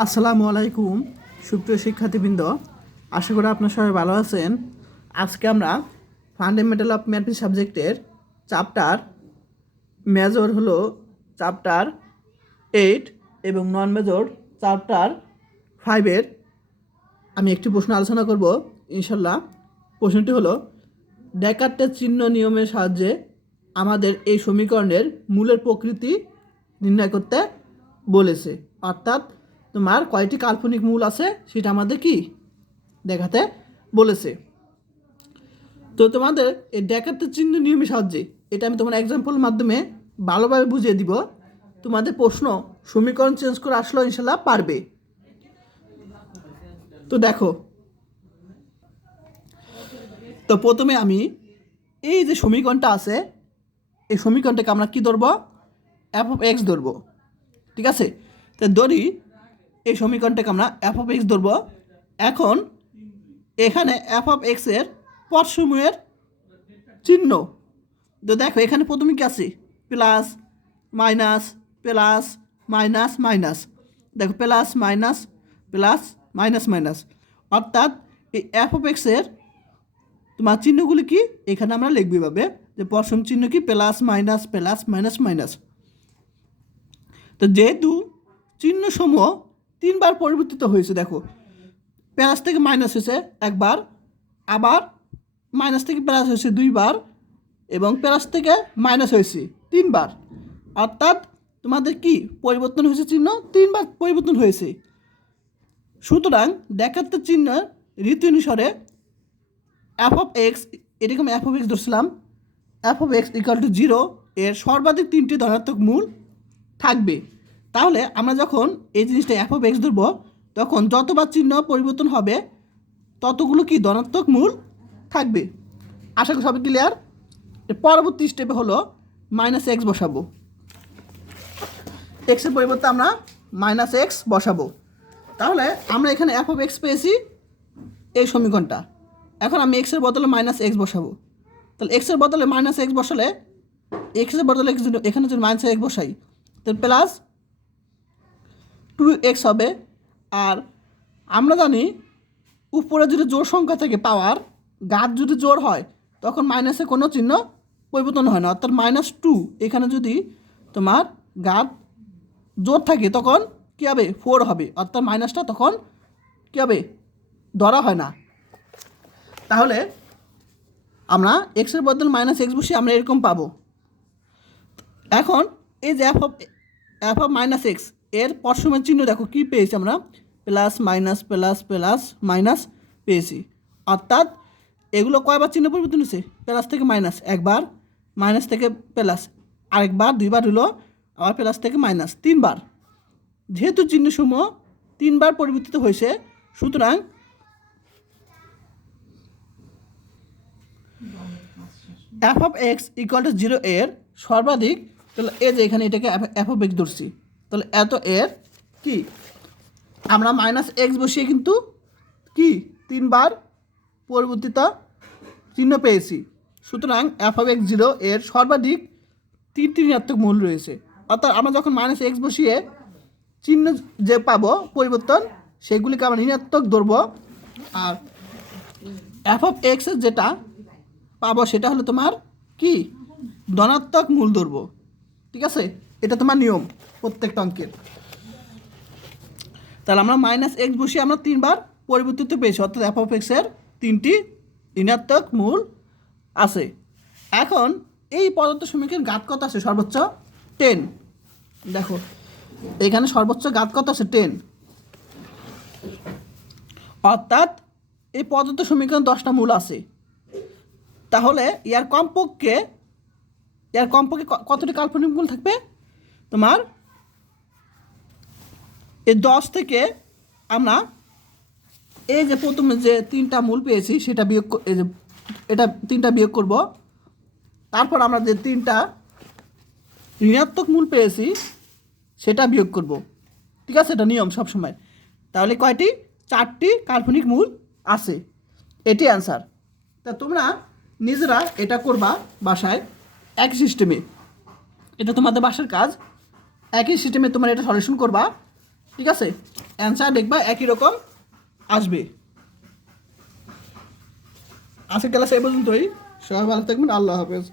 আসসালামু আলাইকুম, সুপ্রিয় শিক্ষার্থীবৃন্দ। আশা করি আপনার সবাই ভালো আছেন। আজকে আমরা ফান্ডামেন্টাল অফ ম্যাথ সাবজেক্টের চ্যাপ্টার মেজর হলো চ্যাপ্টার এইট এবং নন মেজর চ্যাপ্টার ফাইভের আমি একটি প্রশ্ন আলোচনা করব ইনশাল্লাহ প্রশ্নটি হলো ডেকার্টের চিহ্ন নিয়মের সাহায্যে আমাদের এই সমীকরণের মূলের প্রকৃতি নির্ণয় করতে বলেছে। অর্থাৎ তোমার কয়টি কাল্পনিক মূল আছে সেটা আমাদের কি দেখাতে বলেছে? তো তোমাদের এই ডেকার্টের চিহ্ন নিয়মের সাহায্যে, এটা আমি তোমার এক্সাম্পল মাধ্যমে ভালোভাবে বুঝিয়ে দিব। তোমাদের প্রশ্ন, সমীকরণ চেঞ্জ করে আসলেও ইনশাল্লাহ পারবে। তো দেখো, তো প্রথমে আমি এই যে সমীকরণটা আছে, এই সমীকরণটাকে আমরা কি ধরবো? অফ এক্স ধরবো। ঠিক আছে? তো ধরি এই সমীকরণটাকে আমরা এফ অফ এক্স ধরবো। এখন এখানে এফ অফ এক্সের পরসমূহের চিহ্ন। তো দেখো, এখানে প্রথমে কী আছে? Plus, minus plus, minus minus. দেখো, plus, minus plus, minus minus. অর্থাৎ এই এফ অফ এক্সের তোমার চিহ্নগুলি কি? এখানে আমরা লিখবি পাবে যে পরশম চিহ্ন কি? Plus, minus plus, minus minus. তো যেহেতু চিহ্ন সমূহ তিনবার পরিবর্তিত হয়েছে, দেখো। প্লাস থেকে মাইনাস হয়েছে একবার, আবার মাইনাস থেকে প্লাস হয়েছে দুইবার, এবং প্লাস থেকে মাইনাস হয়েছে তিনবার। অর্থাৎ তোমাদের কি পরিবর্তন হয়েছে চিহ্ন? তিনবার পরিবর্তন হয়েছে। সুতরাং দেখাতে চিহ্ন রীতি অনুসারে এফ অফ এক্স এরকম F of x ধরছিলাম f of x equal to zero এর সর্বাধিক তিনটি ধনাত্মক মূল থাকবে। তাহলে আমরা যখন এই জিনিসটা এফ অফ এক্স ধরবো, তখন যতবার চিহ্ন পরিবর্তন হবে, ততগুলো কি ধনাত্মক মূল থাকবে? আশা করি সবাই ক্লিয়ার পরবর্তী স্টেপে হলো মাইনাস এক্স বসাবো। এক্সের পরিবর্তে আমরা মাইনাস এক্স বসাবো। তাহলে আমরা এখানে এফ অফ এক্স পেয়েছি এই সমীকরণটা। এখন আমি এক্সের বদলে মাইনাস এক্স বসাবো। তাহলে এক্সের বদলে মাইনাস এক্স বসালে এক্সের বদলে এখানে যদি মাইনাস এক্স বসাই, তাহলে প্লাস টু এক্স হবে। আর আমরা জানি উপরে যদি জোর সংখ্যা থেকে পাওয়ার, গাছ যদি জোর হয়, তখন মাইনাসে কোনো চিহ্ন পরিবর্তন হয় না। অর্থাৎ মাইনাস টু এখানে যদি তোমার গাত জোর থাকে, তখন কী হবে? ফোর হবে। অর্থাৎ মাইনাসটা তখন কী হবে? ধরা হয় না। তাহলে আমরা এক্সের বদল মাইনাস এক্স বসে আমরা এরকম পাবো। এখন এই যে f of f of minus x এর পরশুমের চিহ্ন দেখো, কী পেয়েছি আমরা? Plus, minus, plus plus, minus পেয়েছি। অর্থাৎ এগুলো কয়বার চিহ্ন পরিবর্তন হয়েছে? প্লাস থেকে মাইনাস, একবার। মাইনাস থেকে প্লাস, আরেকবার, দুইবার হলো আবার প্লাস থেকে মাইনাস, তিনবার। যেহেতু চিহ্নসমূহ তিনবার পরিবর্তিত হয়েছে, সুতরাং f of x equal to zero এর সর্বাধিক, তাহলে এ যে এখানে এটাকে এফ অফ এক্স ধরছি। তাহলে এত এর কি? আমরা মাইনাস এক্স বসিয়ে কিন্তু কি? তিনবার পরিবর্তিত চিহ্ন পেয়েছি। সুতরাং এফ অফ এক্স জিরো এর সর্বাধিক তিনটি ঋণাত্মক মূল রয়েছে। অর্থাৎ আমরা যখন মাইনাস এক্স বসিয়ে চিহ্ন যে পাবো, পরিবর্তন, সেগুলিকে আমরা ঋণাত্মক ধরবো। আর এফ অফ এক্সের যেটা পাবো, সেটা হলো তোমার কি? ধনাত্মক মূল ধরবো। ঠিক আছে? এটা তোমার নিয়ম প্রত্যেকটা অঙ্কের। তাহলে আমরা মাইনাস এক্স বসিয়ে আমরা তিনবার পরিবর্তিত পেয়েছি, অর্থাৎ এফ অফ এক্সের তিনটি ঋণাত্মক মূল আছে। এখন এই পদার্থ সমীকরণ গাত কত আছে? সর্বোচ্চ টেন দেখো, এখানে সর্বোচ্চ গাত কত আছে? টেন অর্থাৎ এই পদার্থ সমীকরণ দশটা মূল আছে। তাহলে ইয়ার কমপক্ষে ইয়ার কমপক্ষে কতটি কাল্পনিক মূল থাকবে? তোমার এই দশ থেকে আমরা এই যে প্রথমে যে তিনটা মূল পেয়েছি, সেটা বিয়োগ এই যে এটা তিনটা বিয়োগ করব। তারপর আমরা যে তিনটা ঋণাত্মক মূল পেয়েছি, সেটা বিয়োগ করব। ঠিক আছে? এটা নিয়ম সবসময়। তাহলে কয়টি? চারটি কাল্পনিক মূল আছে। এটি অ্যান্সার তা তোমরা নিজেরা এটা করবা বাসায় এক সিস্টেমে এটা তোমাদের বাসার কাজ। একই সিস্টেমে তোমার এটা সলিউশন করবা, ঠিক আছে? অ্যান্সার দেখবা একই রকম আসবে। আজকে ক্লাস এই পর্যন্তই। সবাই ভালো থাকবেন। আল্লাহ হাফেজ।